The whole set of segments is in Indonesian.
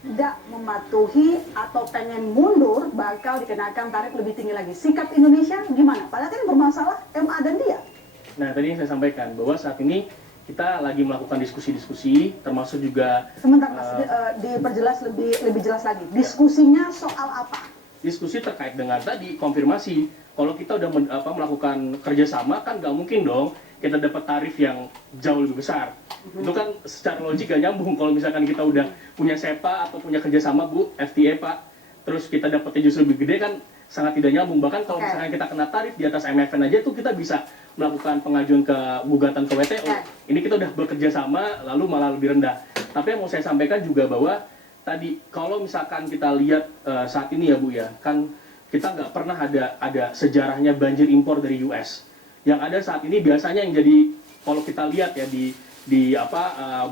tidak mematuhi atau pengen mundur bakal dikenakan tarif lebih tinggi lagi. Sikap Indonesia gimana? Padahal kan bermasalah MA dan dia. Nah, tadi yang saya sampaikan bahwa saat ini kita lagi melakukan diskusi-diskusi, termasuk juga Sebentar Mas, diperjelas lebih jelas lagi. Diskusinya soal apa? Diskusi terkait dengan tadi konfirmasi. Kalau kita udah melakukan kerjasama kan nggak mungkin dong kita dapat tarif yang jauh lebih besar. Itu kan secara logik gak nyambung. Kalau misalkan kita udah punya SEPA atau punya kerjasama Bu, FTA Pak, terus kita dapatnya justru lebih gede kan sangat tidak nyambung. Bahkan kalau misalkan kita kena tarif di atas MFN aja tuh kita bisa melakukan pengajuan ke gugatan ke WTO. Ini kita udah bekerja sama lalu malah lebih rendah. Tapi yang mau saya sampaikan juga bahwa tadi kalau misalkan kita lihat saat ini ya Bu ya, kan kita nggak pernah ada sejarahnya banjir impor dari US. Yang ada saat ini biasanya yang jadi kalau kita lihat ya di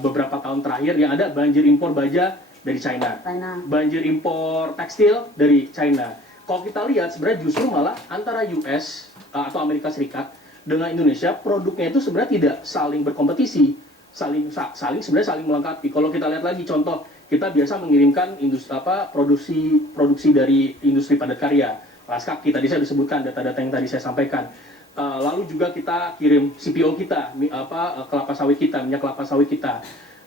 beberapa tahun terakhir yang ada banjir impor baja dari China, banjir impor tekstil dari China. Kalau kita lihat sebenarnya justru malah antara US atau Amerika Serikat dengan Indonesia produknya itu sebenarnya tidak saling berkompetisi, sebenarnya saling melengkapi. Kalau kita lihat lagi contoh, kita biasa mengirimkan produksi dari industri padat karya, Laskaki tadi saya disebutkan data-data yang tadi saya sampaikan. Lalu juga kita kirim CPO kita, kelapa sawit kita, minyak kelapa sawit kita.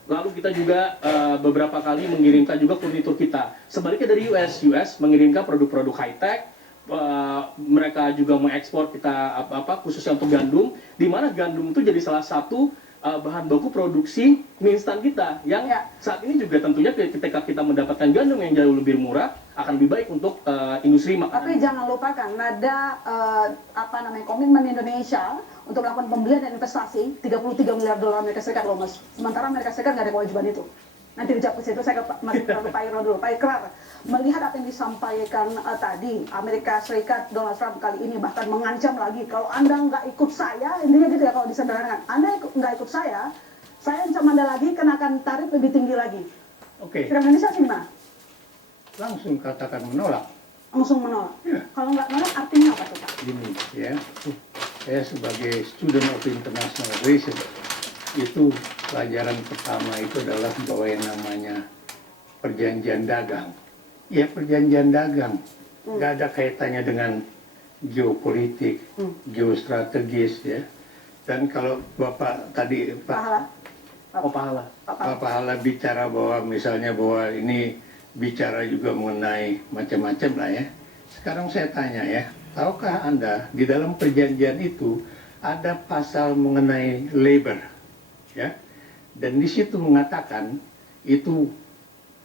Lalu kita juga beberapa kali mengirimkan juga furnitur kita. Sebaliknya dari US mengirimkan produk-produk high tech. Mereka juga mengekspor kita khususnya untuk gandum, di mana gandum itu jadi salah satu bahan baku produksi mie instan kita yang saat ini juga tentunya ketika kita mendapatkan gandum yang jauh lebih murah akan lebih baik untuk industri makanan. Tapi jangan lupakan ada komitmen Indonesia untuk melakukan pembelian dan investasi 33 miliar dolar Amerika Serikat loh Mas. Sementara Amerika Serikat nggak ada kewajiban itu. Nanti dijawab ke situ, saya ke Pak Iro dulu. Pak Ikrar, melihat apa yang disampaikan tadi, Amerika Serikat, Donald Trump kali ini bahkan mengancam lagi, kalau Anda nggak ikut saya, intinya gitu ya kalau disederhanakan, Anda nggak ikut saya ancam Anda lagi, kenakan tarif lebih tinggi lagi. Oke. Kira Indonesia gimana? Langsung katakan menolak. Langsung menolak? Ya. Kalau nggak menolak, artinya apa tuh Pak? Gini ya, saya sebagai student of international relations, itu pelajaran pertama itu adalah bahwa yang namanya perjanjian dagang. Ya perjanjian dagang, nggak ada kaitannya dengan geopolitik, geostrategis ya. Dan kalau Bapak tadi Pak Pahala bicara bahwa misalnya bahwa ini bicara juga mengenai macam-macam lah ya. Sekarang saya tanya ya, tahukah Anda di dalam perjanjian itu ada pasal mengenai labor? Ya, dan di situ mengatakan itu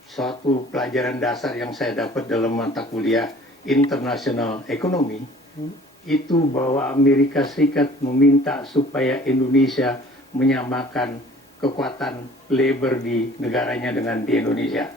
suatu pelajaran dasar yang saya dapat dalam mata kuliah international economy, itu bahwa Amerika Serikat meminta supaya Indonesia menyamakan kekuatan labor di negaranya dengan di Indonesia.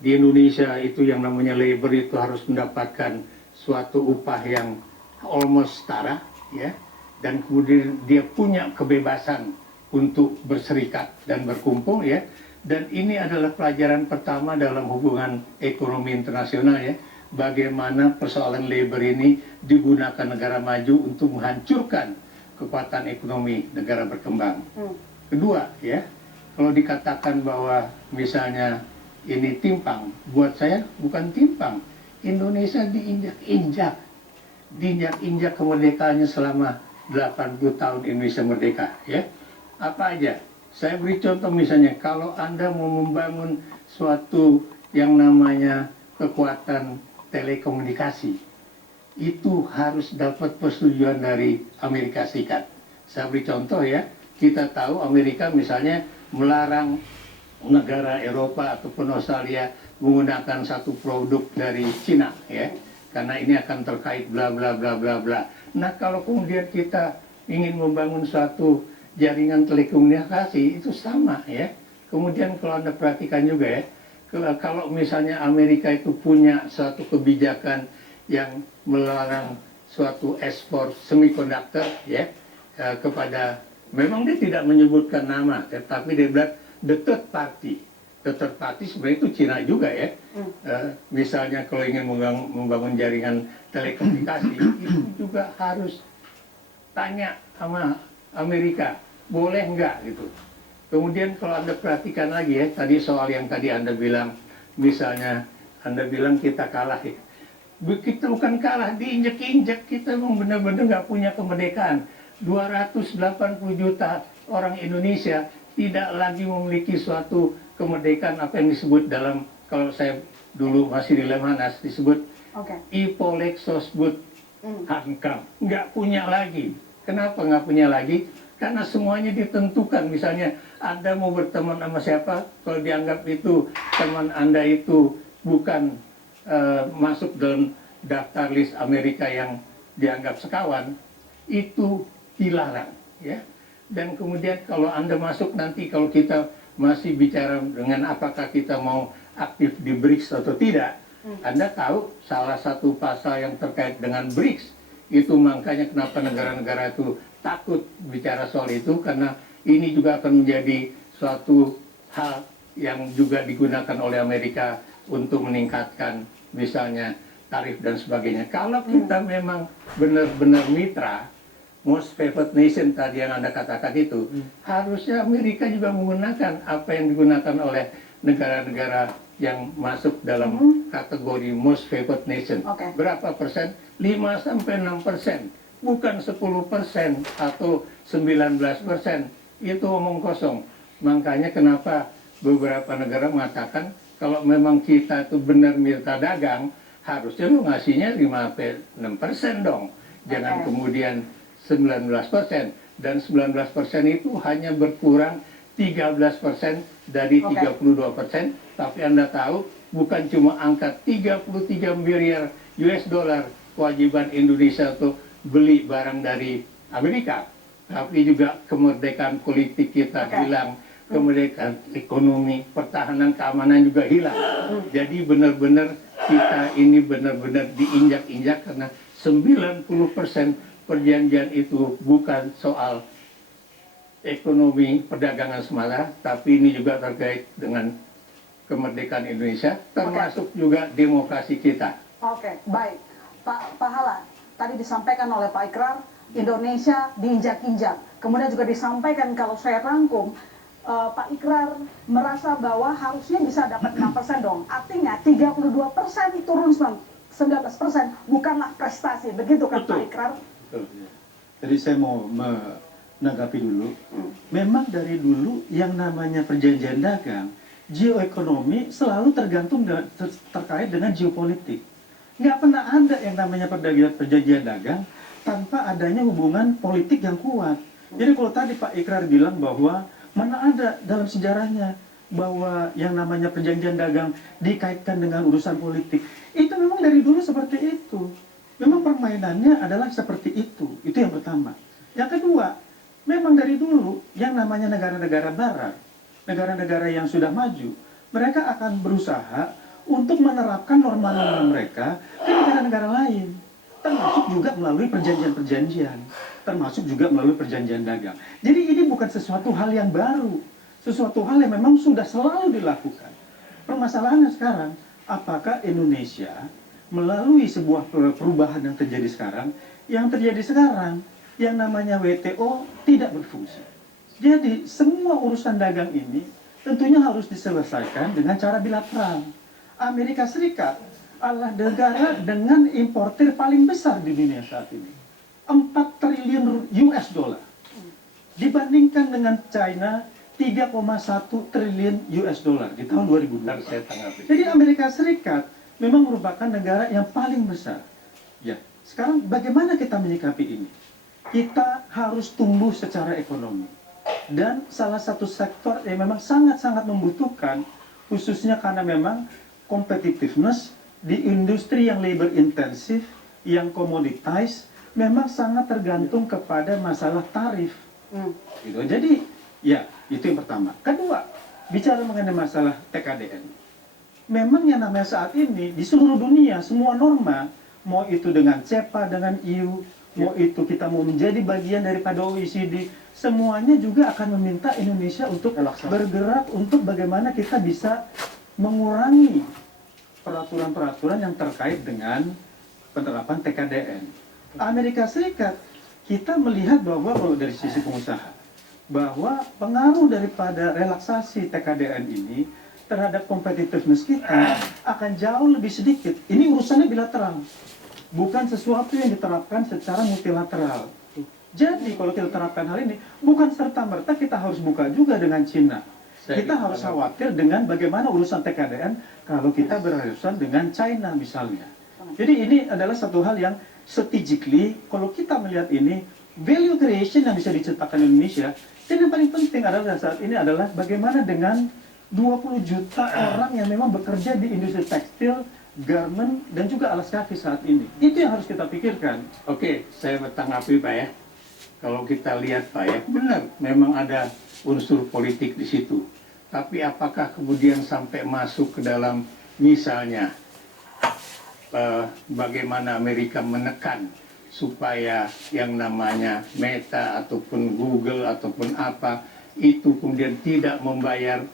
Di Indonesia itu yang namanya labor itu harus mendapatkan suatu upah yang almost setara, ya, dan kemudian dia punya kebebasan untuk berserikat dan berkumpul ya. Dan ini adalah pelajaran pertama dalam hubungan ekonomi internasional ya. Bagaimana persoalan labor ini digunakan negara maju untuk menghancurkan kekuatan ekonomi negara berkembang. Kedua ya, kalau dikatakan bahwa misalnya ini timpang, buat saya bukan timpang. Indonesia diinjak-injak kemerdekaannya selama 80 tahun Indonesia merdeka ya. Apa aja? Saya beri contoh misalnya, kalau Anda mau membangun suatu yang namanya kekuatan telekomunikasi, itu harus dapat persetujuan dari Amerika Serikat. Saya beri contoh ya, kita tahu Amerika misalnya melarang negara Eropa ataupun Australia menggunakan satu produk dari Cina ya, karena ini akan terkait bla bla bla bla bla. Nah kalau kemudian kita ingin membangun suatu jaringan telekomunikasi itu sama ya. Kemudian kalau Anda perhatikan juga ya, kalau misalnya Amerika itu punya suatu kebijakan yang melarang suatu ekspor semikonduktor ya kepada, memang dia tidak menyebutkan nama, tetapi dia bilang the third party. The third party sebenarnya itu Cina juga ya. Misalnya kalau ingin membangun jaringan telekomunikasi itu juga harus tanya sama Amerika, boleh nggak gitu. Kemudian kalau Anda perhatikan lagi ya, tadi soal yang tadi Anda bilang misalnya Anda bilang kita kalah ya. Begitu bukan kalah, diinjek-injek, kita memang benar-benar nggak punya kemerdekaan. 280 juta orang Indonesia tidak lagi memiliki suatu kemerdekaan apa yang disebut dalam, kalau saya dulu masih di Lemhanas, disebut Oke. Ipolexosbud Hankam. Nggak punya lagi. Kenapa nggak punya lagi? Karena semuanya ditentukan. Misalnya Anda mau berteman sama siapa, kalau dianggap itu teman Anda itu bukan masuk dalam daftar list Amerika yang dianggap sekawan, itu dilarang, ya. Dan kemudian kalau Anda masuk nanti, kalau kita masih bicara dengan apakah kita mau aktif di BRICS atau tidak, Anda tahu salah satu pasal yang terkait dengan BRICS itu, makanya kenapa negara-negara itu takut bicara soal itu, karena ini juga akan menjadi suatu hal yang juga digunakan oleh Amerika untuk meningkatkan misalnya tarif dan sebagainya. Kalau kita memang benar-benar mitra, most favored nation tadi yang Anda katakan itu, harusnya Amerika juga menggunakan apa yang digunakan oleh negara-negara yang masuk dalam kategori most favored nation. Oke. Berapa persen? 5-6%, bukan 10% atau 19%. Itu omong kosong. Makanya kenapa beberapa negara mengatakan kalau memang kita itu benar mitra dagang, harusnya lu ngasihnya 5-6% dong. Jangan kemudian 19%. Dan 19% itu hanya berkurang 13% dari 32%. Tapi Anda tahu, bukan cuma angka 33 miliar US dollar kewajiban Indonesia untuk beli barang dari Amerika, tapi juga kemerdekaan politik kita hilang, kemerdekaan ekonomi, pertahanan, keamanan juga hilang. Jadi benar-benar kita ini benar-benar diinjak-injak, karena 90% perjanjian itu bukan soal ekonomi perdagangan semata, tapi ini juga terkait dengan kemerdekaan Indonesia, termasuk juga demokrasi kita. Oke, baik. Pak Hala, tadi disampaikan oleh Pak Ikrar, Indonesia diinjak-injak. Kemudian juga disampaikan, kalau saya rangkum, Pak Ikrar merasa bahwa harusnya bisa dapat 6% dong. Artinya 32% turun 19% bukanlah prestasi. Begitu kan Pak Ikrar? Jadi saya mau menanggapi dulu. Memang dari dulu yang namanya perjanjian dagang, geoekonomi selalu tergantung terkait dengan geopolitik. Nggak pernah ada yang namanya perjanjian dagang tanpa adanya hubungan politik yang kuat. Jadi kalau tadi Pak Ikrar bilang bahwa mana ada dalam sejarahnya bahwa yang namanya perjanjian dagang dikaitkan dengan urusan politik, itu memang dari dulu seperti itu. Memang permainannya adalah seperti itu. Itu yang pertama. Yang kedua, memang dari dulu yang namanya negara-negara barat, negara-negara yang sudah maju, mereka akan berusaha untuk menerapkan norma-norma mereka ke negara-negara lain, termasuk juga melalui perjanjian-perjanjian, termasuk juga melalui perjanjian dagang. Jadi ini bukan sesuatu hal yang baru, sesuatu hal yang memang sudah selalu dilakukan. Permasalahannya sekarang, apakah Indonesia melalui sebuah perubahan yang terjadi sekarang, yang namanya WTO tidak berfungsi. Jadi semua urusan dagang ini tentunya harus diselesaikan dengan cara bilateral. Amerika Serikat adalah negara dengan importir paling besar di dunia saat ini. 4 triliun US dollar. Dibandingkan dengan China, 3,1 triliun US dollar di tahun 2002. Jadi Amerika Serikat memang merupakan negara yang paling besar. Ya, sekarang bagaimana kita menyikapi ini? Kita harus tumbuh secara ekonomi. Dan salah satu sektor yang memang sangat-sangat membutuhkan, khususnya karena memang competitiveness di industri yang labor intensif, yang commoditized, memang sangat tergantung kepada masalah tarif. Gitu. Jadi, ya, itu yang pertama. Kedua, bicara mengenai masalah TKDN. Memang yang namanya saat ini, di seluruh dunia, semua norma, mau itu dengan CEPA, dengan EU, mau itu kita mau menjadi bagian daripada OECD, semuanya juga akan meminta Indonesia untuk bergerak untuk bagaimana kita bisa mengurangi peraturan-peraturan yang terkait dengan penerapan TKDN. Amerika Serikat, kita melihat bahwa kalau dari sisi pengusaha, bahwa pengaruh daripada relaksasi TKDN ini terhadap competitiveness kita akan jauh lebih sedikit. Ini urusannya bilateral, bukan sesuatu yang diterapkan secara multilateral. Jadi kalau kita terapkan hal ini, bukan serta-merta kita harus buka juga dengan Cina. Kita harus khawatir dengan bagaimana urusan TKDN kalau kita berurusan dengan China misalnya. Jadi ini adalah satu hal yang strategically, kalau kita melihat ini, value creation yang bisa diciptakan Indonesia, dan yang paling penting adalah saat ini adalah bagaimana dengan 20 juta orang yang memang bekerja di industri tekstil, garment, dan juga alas kaki saat ini. Itu yang harus kita pikirkan. Oke, saya bertanggapi Pak ya. Kalau kita lihat Pak ya, benar memang ada unsur politik di situ. Tapi apakah kemudian sampai masuk ke dalam misalnya bagaimana Amerika menekan supaya yang namanya Meta ataupun Google ataupun apa itu kemudian tidak membayar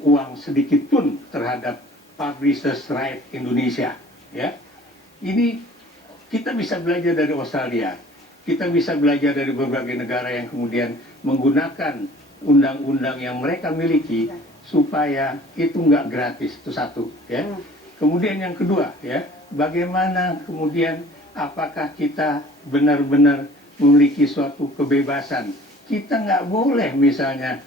uang sedikit pun terhadap publishers right Indonesia, ya. Ini kita bisa belajar dari Australia, kita bisa belajar dari berbagai negara yang kemudian menggunakan undang-undang yang mereka miliki supaya itu nggak gratis, itu satu, ya. Kemudian yang kedua, ya, bagaimana kemudian apakah kita benar-benar memiliki suatu kebebasan? Kita nggak boleh misalnya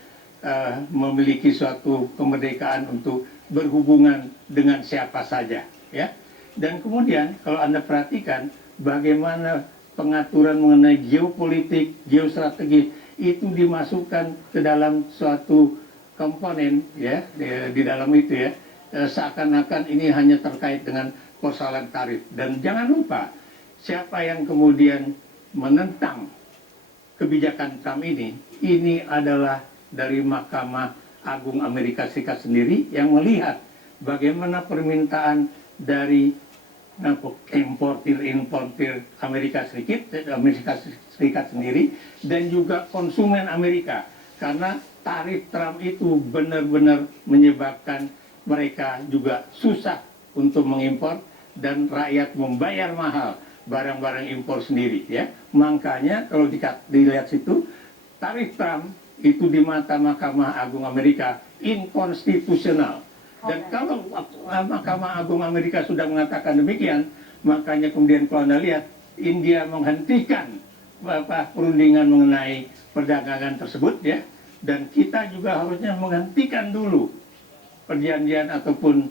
memiliki suatu kemerdekaan untuk berhubungan dengan siapa saja, ya. Dan kemudian kalau Anda perhatikan bagaimana pengaturan mengenai geopolitik, geostrategi itu dimasukkan ke dalam suatu komponen, ya, di dalam itu, ya, seakan-akan ini hanya terkait dengan persoalan tarif. Dan jangan lupa siapa yang kemudian menentang kebijakan Trump ini adalah dari Mahkamah Agung Amerika Serikat sendiri yang melihat bagaimana permintaan dari importir Amerika Serikat sendiri dan juga konsumen Amerika, karena tarif Trump itu benar-benar menyebabkan mereka juga susah untuk mengimpor dan rakyat membayar mahal barang-barang impor sendiri, ya. Makanya kalau dilihat situ tarif Trump itu di mata Mahkamah Agung Amerika inkonstitusional. Dan kalau Mahkamah Agung Amerika sudah mengatakan demikian, makanya kemudian kalau Anda lihat India menghentikan perundingan mengenai perdagangan tersebut, ya. Dan kita juga harusnya menghentikan dulu perjanjian ataupun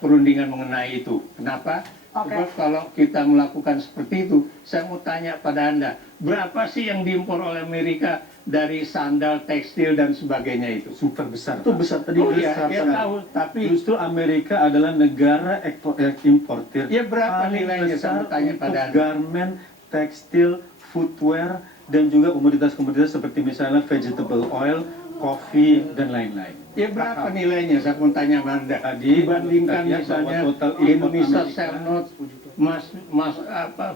perundingan mengenai itu. Kenapa? Sebab kalau kita melakukan seperti itu, saya mau tanya pada Anda, berapa sih yang diimpor oleh Amerika dari sandal, tekstil, dan sebagainya itu? Super besar. Itu besar tadi. Ya, tahu, tapi justru Amerika adalah negara importir. Ya, berapa paling nilainya? Saya besar bertanya untuk pada Anda. garment, tekstil, footwear, dan juga komoditas-komoditas seperti misalnya vegetable oil, kopi, dan lain-lain. Ya, berapa nilainya? Saya mau tanya sama Anda. Dibandingkan ya, misalnya total Indonesia Amerika. Selnot,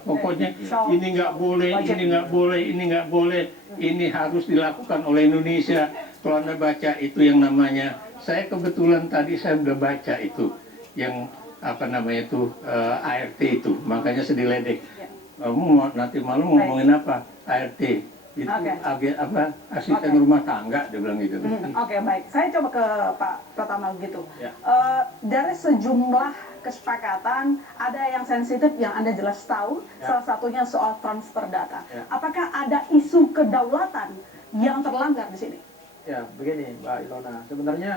pokoknya ini nggak boleh, ini nggak boleh, ini nggak boleh, ini harus dilakukan oleh Indonesia. Kalau Anda baca itu yang namanya, saya kebetulan tadi saya udah baca itu, yang ART itu, makanya saya diledek. Kamu nanti malam ngomongin apa? ART. Itu asisten rumah tangga, dia bilang gitu. Oke, baik. Saya coba ke Pak Pratama gitu. Ya. Dari sejumlah kesepakatan, ada yang sensitif yang Anda jelas tahu, salah satunya soal transfer data. Apakah ada isu kedaulatan yang terlanggar di sini? Ya, begini Mbak Ilona. Sebenarnya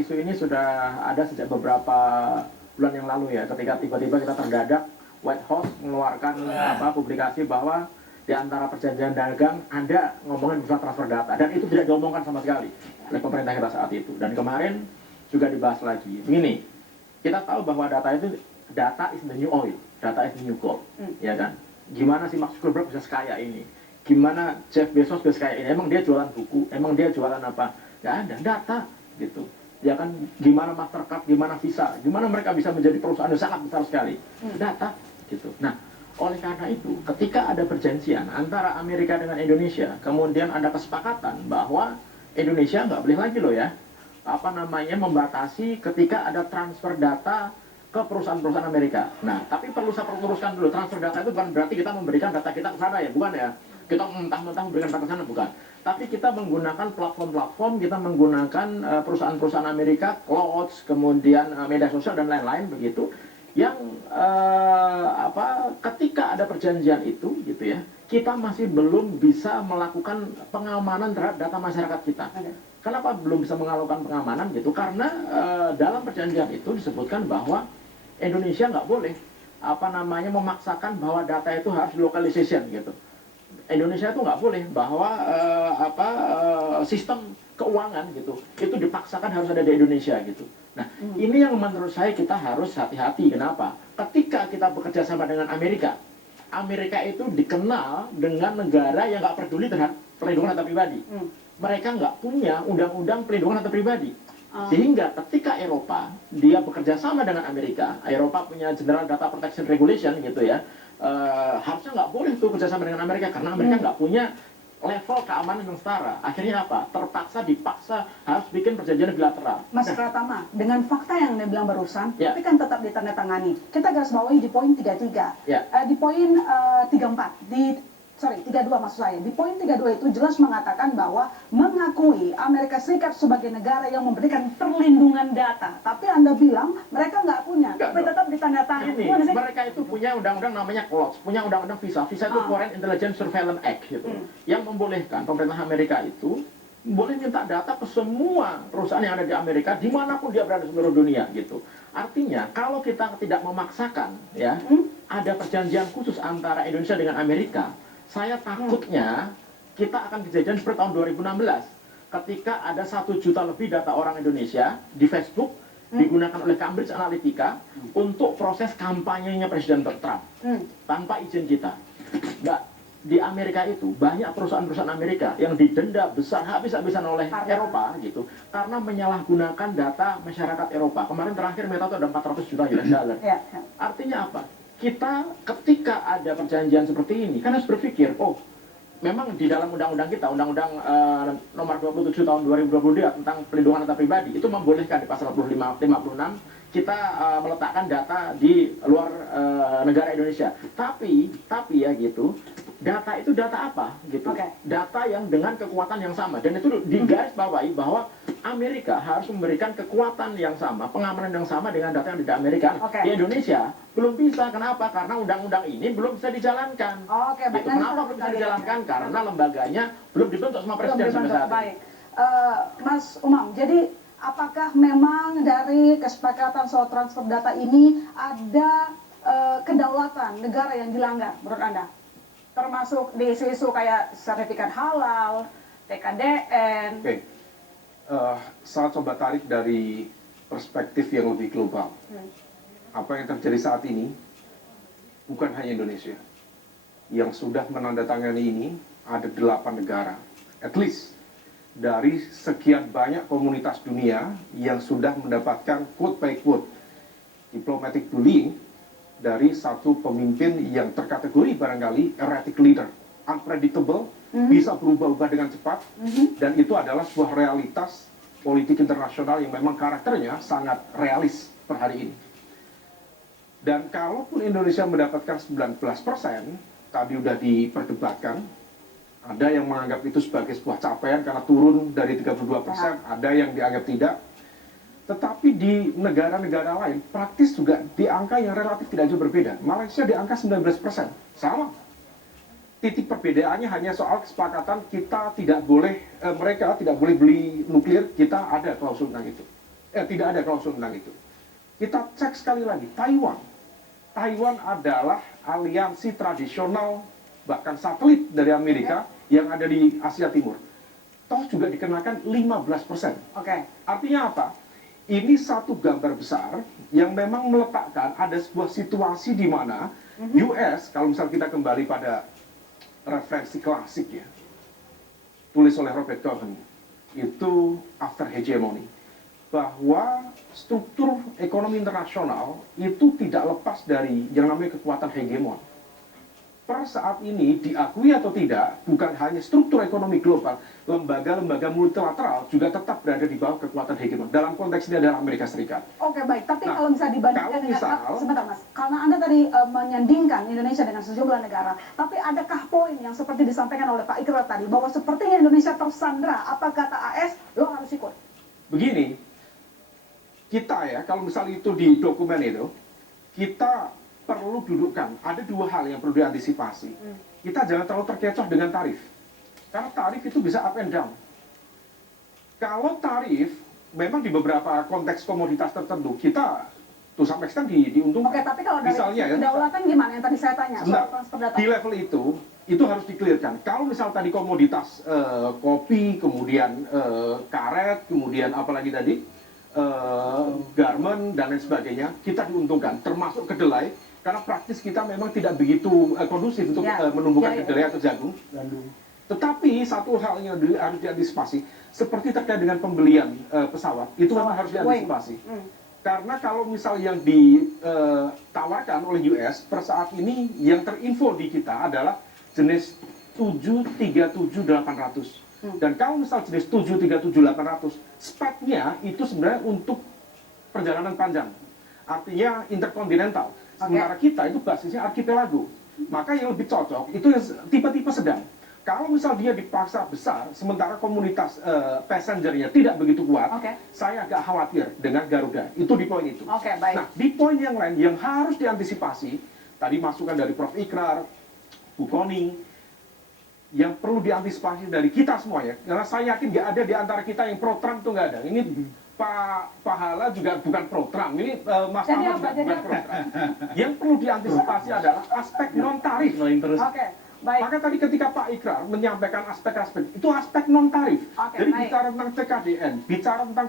isu ini sudah ada sejak beberapa bulan yang lalu ya, ketika tiba-tiba kita terdadak White House mengeluarkan publikasi bahwa di antara perjanjian dagang ada ngomongin masalah transfer data, dan itu tidak diomongkan sama sekali oleh pemerintah kita saat itu. Dan kemarin juga dibahas lagi. Begini, kita tahu bahwa data is the new oil, data is the new gold, ya kan? Gimana sih Mark Zuckerberg bisa sekaya ini? Gimana Jeff Bezos bisa sekaya ini? Emang dia jualan buku? Emang dia jualan apa? Nggak ada, data gitu. Ya kan, gimana Mastercard, gimana Visa, gimana mereka bisa menjadi perusahaan yang sangat besar sekali? Data gitu. Nah, oleh karena itu, ketika ada perjanjian antara Amerika dengan Indonesia, kemudian ada kesepakatan bahwa Indonesia nggak boleh lagi loh ya, membatasi ketika ada transfer data ke perusahaan-perusahaan Amerika. Nah, tapi perlu saya luruskan dulu, transfer data itu bukan berarti kita memberikan data kita ke sana ya, bukan ya. kita mentah-mentah memberikan data ke sana, bukan. Tapi kita menggunakan platform-platform, kita menggunakan perusahaan-perusahaan Amerika, clouds, kemudian media sosial dan lain-lain begitu, yang ketika ada perjanjian itu gitu ya, kita masih belum bisa melakukan pengamanan terhadap data masyarakat kita. Kenapa belum bisa melakukan pengamanan gitu? Karena dalam perjanjian itu disebutkan bahwa Indonesia nggak boleh memaksakan bahwa data itu harus localization gitu. Indonesia itu nggak boleh bahwa sistem keuangan gitu itu dipaksakan harus ada di Indonesia gitu. Nah, ini yang menurut saya kita harus hati-hati. Kenapa? Ketika kita bekerja sama dengan Amerika, Amerika itu dikenal dengan negara yang nggak peduli terhadap perlindungan data pribadi. Mereka nggak punya undang-undang perlindungan data pribadi. Sehingga ketika Eropa dia bekerja sama dengan Amerika, Eropa punya General Data Protection Regulation gitu ya, harusnya nggak boleh tuh kerjasama dengan Amerika karena Amerika nggak punya level keamanan yang setara. Akhirnya apa? Dipaksa harus bikin perjanjian bilateral. Mas Pratama, dengan fakta yang Anda bilang barusan, Ya. tapi kan tetap ditandatangani. Kita garis bawahi di poin 33. Ya. Di poin 34, 32 maksud saya. Di poin 32 itu jelas mengatakan bahwa mengakui Amerika Serikat sebagai negara yang memberikan perlindungan data. Tapi Anda bilang mereka nggak punya, Nggak tapi dong. tetap ditandatangani. Ini, Gimana sih? mereka itu punya undang-undang namanya CLOTS, punya undang-undang visa. Visa itu Foreign Intelligence Surveillance Act gitu. Yang membolehkan pemerintah Amerika itu boleh minta data ke semua perusahaan yang ada di Amerika dimanapun dia berada di seluruh dunia gitu. Artinya kalau kita tidak memaksakan ya ada perjanjian khusus antara Indonesia dengan Amerika, saya takutnya kita akan kejadian seperti tahun 2016 ketika ada 1 juta lebih data orang Indonesia di Facebook digunakan oleh Cambridge Analytica untuk proses kampanyenya Presiden Trump tanpa izin kita. Nggak, di Amerika itu banyak perusahaan-perusahaan Amerika yang didenda besar habis-habisan oleh Eropa gitu karena menyalahgunakan data masyarakat Eropa. Kemarin terakhir Meta itu ada 400 juta US dollar. Artinya apa? Kita ketika ada perjanjian seperti ini kan harus berpikir, oh memang di dalam undang-undang kita, undang-undang nomor 27 tahun 2022 tentang pelindungan data pribadi itu membolehkan di pasal 56 kita meletakkan data di luar negara Indonesia. Tapi ya gitu, data itu data apa gitu? Data yang dengan kekuatan yang sama dan itu digarisbawahi bahwa Amerika harus memberikan kekuatan yang sama, pengamanan yang sama dengan data yang di Amerika. Di Indonesia belum bisa. Kenapa? Karena undang-undang ini belum bisa dijalankan. Gitu. Kenapa belum bisa dijalankan? Karena lembaganya belum dibentuk sama presiden sampai saat ini. Baik. Mas Umam, jadi apakah memang dari kesepakatan soal transfer data ini ada kedaulatan negara yang dilanggar menurut Anda? Termasuk di isu-isu kayak sertifikat halal, TKDN. Saya coba tarik dari perspektif yang lebih global. Apa yang terjadi saat ini bukan hanya Indonesia. Yang sudah menandatangani ini ada 8 negara. At least dari sekian banyak komunitas dunia yang sudah mendapatkan quote by quote diplomatic bullying dari satu pemimpin yang terkategori barangkali erratic leader, unpredictable, bisa berubah-ubah dengan cepat, dan itu adalah sebuah realitas politik internasional yang memang karakternya sangat realis per hari ini. Dan kalaupun Indonesia mendapatkan 19%, tadi udah diperdebatkan, ada yang menganggap itu sebagai sebuah capaian karena turun dari 32%, ada yang dianggap tidak. Tetapi di negara-negara lain, praktis juga di angka yang relatif tidak jauh berbeda. Malaysia di angka 19%, sama. Titik perbedaannya hanya soal kesepakatan kita tidak boleh, mereka tidak boleh beli nuklir, kita ada klausul tentang itu. Tidak ada klausul tentang itu. Kita cek sekali lagi, Taiwan. Taiwan adalah aliansi tradisional, bahkan satelit dari Amerika yang ada di Asia Timur. Toh juga dikenakan 15%. Artinya apa? Ini satu gambar besar yang memang meletakkan ada sebuah situasi di mana US, kalau misal kita kembali pada referensi klasik ya, tulis oleh Robert Cohen, itu After Hegemony, bahwa struktur ekonomi internasional itu tidak lepas dari yang namanya kekuatan hegemon. per saat ini diakui atau tidak, bukan hanya struktur ekonomi global, lembaga-lembaga multilateral juga tetap berada di bawah kekuatan hegemon. Dalam konteks ini adalah Amerika Serikat. Oke, baik. Tapi Nah, kalau bisa dibandingkan kalau dengan sebentar Mas, karena Anda tadi menyandingkan Indonesia dengan sejumlah negara, tapi adakah poin yang seperti disampaikan oleh Pak Ikrar tadi bahwa sepertinya Indonesia tersandra, apa kata AS, lo harus ikut? Begini, kita ya, kalau misalnya itu di dokumen itu, kita perlu dudukkan, ada dua hal yang perlu diantisipasi. Kita jangan terlalu terkecoh dengan tarif. Karena tarif itu bisa up and down. Kalau tarif, memang di beberapa konteks komoditas tertentu, kita to some extent diuntungkan. Oke, tapi kalau dari Misalnya ya, kedaulatan gimana yang tadi saya tanya, soal transfer data? di level itu harus dikelirkan. Kalau misal tadi komoditas kopi, kemudian karet, kemudian apalagi tadi garment dan lain sebagainya, kita diuntungkan, termasuk kedelai, karena praktis kita memang tidak begitu kondusif untuk menumbuhkan kedelai atau jagung. Tetapi satu hal yang harus diantisipasi, seperti terkait dengan pembelian pesawat, itu memang harus diantisipasi. Karena kalau misal yang ditawarkan oleh US per saat ini, yang terinfo di kita adalah jenis 737-800. Dan kalau misal jenis 737-800, speknya itu sebenarnya untuk perjalanan panjang. Artinya interkontinental. Sementara kita itu basisnya archipelago. Maka yang lebih cocok itu yang tipe-tipe sedang. Kalau misal dia dipaksa besar, sementara komunitas passengernya tidak begitu kuat, saya agak khawatir dengan Garuda. Itu di poin itu. Baik. Nah, di poin yang lain yang harus diantisipasi, tadi masukan dari Prof. Ikrar, Bu Kony, yang perlu diantisipasi dari kita semua ya. Karena saya yakin nggak ada di antara kita yang pro Trump tuh nggak ada. Ini Pak Pahala juga bukan pro Trump. Ini Mas Ahmad juga bukan pro Trump. Yang perlu diantisipasi adalah aspek non tarif. Baik. Maka tadi ketika Pak Ikrar menyampaikan aspek-aspek itu aspek non tarif. Jadi baik. bicara tentang CKDN, bicara tentang,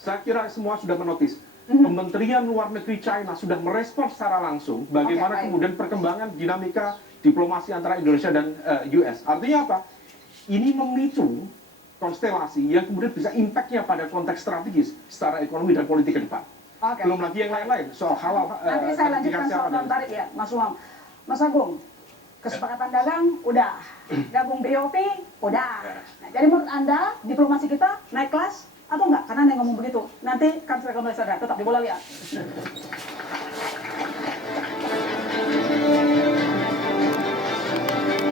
saya kira semua sudah menotis. Kementerian Luar Negeri China sudah merespon secara langsung bagaimana baik. kemudian perkembangan dinamika diplomasi antara Indonesia dan US. Artinya apa? Ini memicu konstelasi yang kemudian bisa impact-nya pada konteks strategis secara ekonomi dan politik ke depan. Belum lagi yang lain-lain soal halal. Nanti saya lanjutkan soal non tarif ya, Mas Umam. Mas Agung, kesepakatan dagang udah, gabung BOP udah. Nah, jadi menurut Anda diplomasi kita naik kelas atau enggak? Karena Anda ngomong begitu. Nanti kan saya kembali sadar, tetap di Bola Liar.